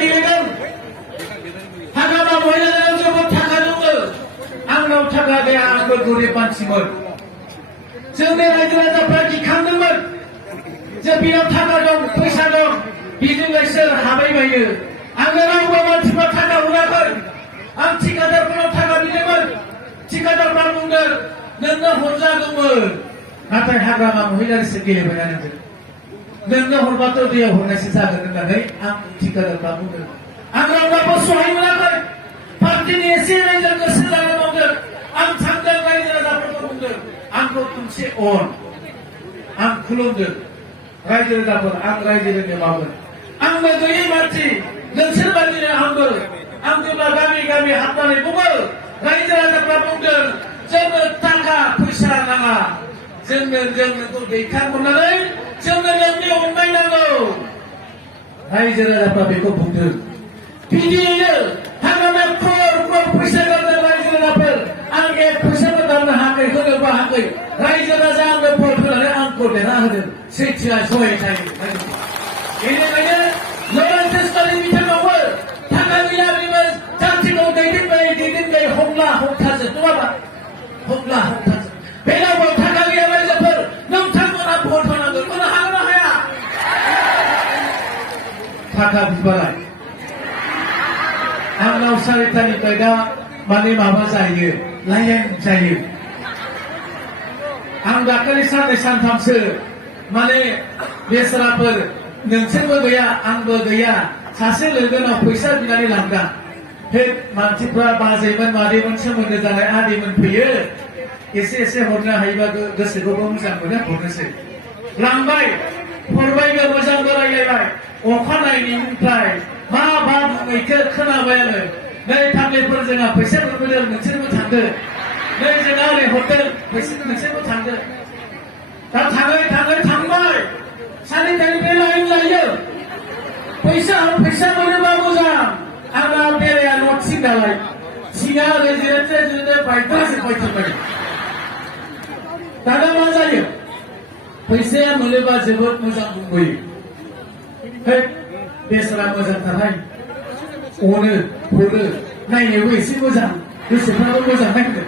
गेलेदों हाग्रामा महिलायाव जोबोद थाखा दङ आंनाव थाखा गैया आंबो गरिब मानसिमोन जोंनि रायजो राजाफ्रा गिखांदोंमोन जे बेनाव थाखा दं फैसा दं बेजोंलाय सोर हाबायबायो आंनो रावबो मानसिफ्रा थाखा हराखै आं थिकादारफोरनाव थाखा बिदोंमोन थिकादारफ्रा बुंदों नोंनो हरजागौमोन नाथाय हाग्रामा महिलारिसो गेलेबायना नोंनो हरबाथ' दैयाव हरनायसो जागोन होननानै आं थिकादारफ्रा बुंदों आं रावनावबो सहाय मोनाखै पार्टिनि एसे रायजो गोसो जानो मावदों आं थांदों रायजो राजाफोरखौ बुंदों आंखौ खनसे अन आं खुलुमदों रायजो राजाफोर आं रायजोनि मावगोन आंबो गैयै मानसि नोंसोर बायदिनो आं जेब्ला गामि गामि हाबनानै बुङो रायजो राजाफ्रा बुंदों जोंनो थाखा फैसा नाङा जोंनो नोंखौ दैखांहरनानै जोंनो नोंनि अननाय नांगौ रायजो राजाफ्रा बेखौ बुंदों बिदियैनो हाग्रामायाव क्रर फैसा गारदों रायजो राजाफोर आं एक फैसाबो गारनो हायाखै होनोबो हायाखै रायजो राजा आंनो भट होनानै आंखौ देरहा होदों सैथोआ जय जायो बेनिखायनो लरेन्स बिथाङावबो थाखा गैया बेबो जाथिखौ दैदेनबाय हमला हमथाजोब नङाबा हमला हमथाजोब बेनावबो थाखा गैया रायजोफोर नोंथांमोना भट होनांगोन होनो हागोन ना हाया थाखा बिबाराय आंनाव 4टानिफ्राय दा माने माबा जायो लाइन जायो आं दाखालि साननै सानथामसो माने बेसराफोर नोंसोरबो गैया आंबो गैया सासे लोगोनाव फैसा बिनानै लांदां बे मानसिफ्रा बाजैमोन मादैमोन सोमोन्दो जानाय आदैमोन फैयो एसे हरनो हायोबा गोसोखौबो मोजां मोनो हरनोसै लांबाय हरबायबो मोजांबो रायलायबाय अखानायनिफ्राय मा बुङैखो खोनाबाय आङो नै थांनायफोर जोंहा फैसा मोनबोदों नोंसोरबो थांदो नै जोंहा ओरै हरदों फैसा नोंसोरबो थांदो दा थांबाय सानैनिफ्राय लाइन लायो फैसा मोनोबा मोजां आंना बेराया न' थिं नालाय थिङा ओरै जिरायनो बायद्राजोब्बाय थांबाय दाना मा जायो फैसाया मोनोबा जोबोद मोजां बुंबोयो बेसरा मोजांथारहाय अनो हरो नायनोबो एसे मोजां गोसोफ्राबो मोजां नायनो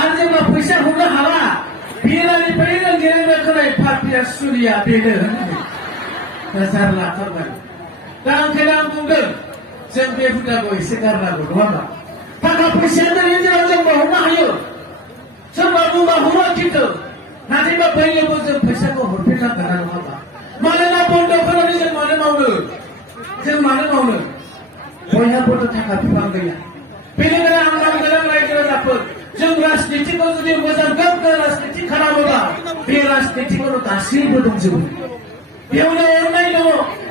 आरो जेब्ला फैसा हरनो हाला बेरानिफ्राय जिरायनो खोनाय पार्टिया सुरिया बेनो होननानै जारला थारबाय दा ओंखायनो आं बुंदों जों बे हुदाखौ एसे गारनांगौ नङा होनबा थाखा फैसाया जेराव जोंबो हरनो हायो सोरबा बुंबा हरो खिन्थु नाथायबा बैनोबो जों फैसाखौ हरफिननांगोन नङा होनबा मानोना बन्द खालामनानै जों मानो मावनो बयहाबोथ' थाखा बिफां गैया बेनिखायनो आं गोनां रायजो राजाफोर जों राजनितिखौ जुदि मोजां गोग्गो राजनिति खालामोबा बे राजनितिखौ गासैबो दंजोबो बेयावनो अननाय दङ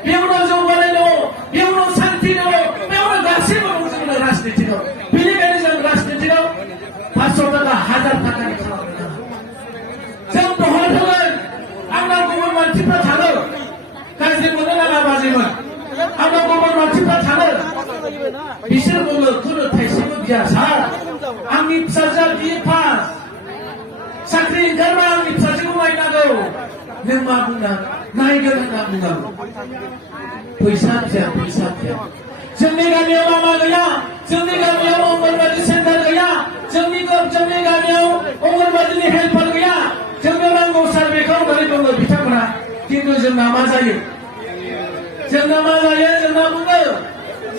बेयावनो जौगानाय दङ बेयावनो सान्थि दङ बेयावनो गासैबो दंजोबो राजनितिखौ बेनिखायनो जों राजनितिखौ 500 थाखा 1000 थाखानि खालामनो जों बहा थांगोन आंना गुबुन मानसिफ्रा थाङो गाज्रि मोनो नाङा बाजैमोन आंना गुबुन मानसिफ्रा थाङो बिसोर बुङो खुनु थाइसेबो गैया सार आंनि फिसाजोआ बिए पास साख्रि ओंखारबा आंनि फिसाजोखौ नायनांगौ नों मा बुंना नायगोन होनना बुंनांगौ फैसा गैया जोंनि गामियाव लामा गैया जोंनि गामियाव अंगनबादि सेन्टार गैया जोंनि गामियाव अंगनबादिनि हेल्पार गैया जोंनो नांगौ सार्भेखौ होननानै बुङो बिथांमोना खिन्थु जोंना मा जायो जोंना बुङो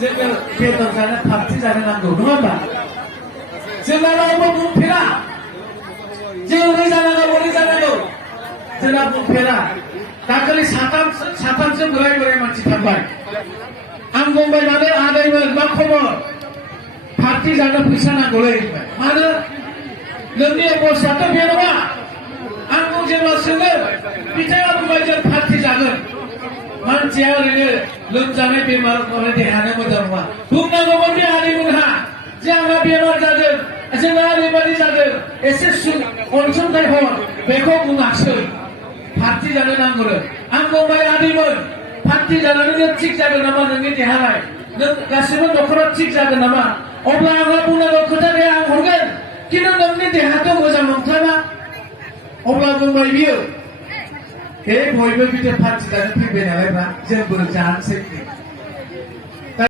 जोङो बेदर जानो पार्टि जानो नांगौ नङा होनबा जोंना रावबो बुंफेरा जों ओरै जानांगौ जोंना बुंफेरा दाखालि साथामसो बोराय मानसि थांबाय आं बुंबाय मानो आदैमोन मा खबर पार्टि जानो फैसा नांगौलै मानो नोंनि अबस्थायाथ' बे नङा आंखौ जेब्ला सोङो बिथाङा बुंबाय जों पार्टि जागोन मानसिया ओरैनो लोमजानाय बेमार देहानो मोजां नङा बुंनांगौमोन बे आदैमोनहा जे आंहा बेमार जादों जोंना ओरैबायदि जादों एसे अनसुंथाइ हर बेखौ बुङासै पार्टि जानो नांगौ आं बुंबाय आदैमोन पार्टि जानानैनो थिग जागोन नामा नोंनि देहालाय नों गासिबो न'खराव थिग जागोन नामा अब्ला आंहा बुंनांगौ खोथा गैया आं हरगोन खिन्थु नोंनि देहाथ' मोजां नंथारा अब्ला बुंबाय बियो बयबो बिदि पार्टि जानो फैबाय नालाय जोंबो जानोसै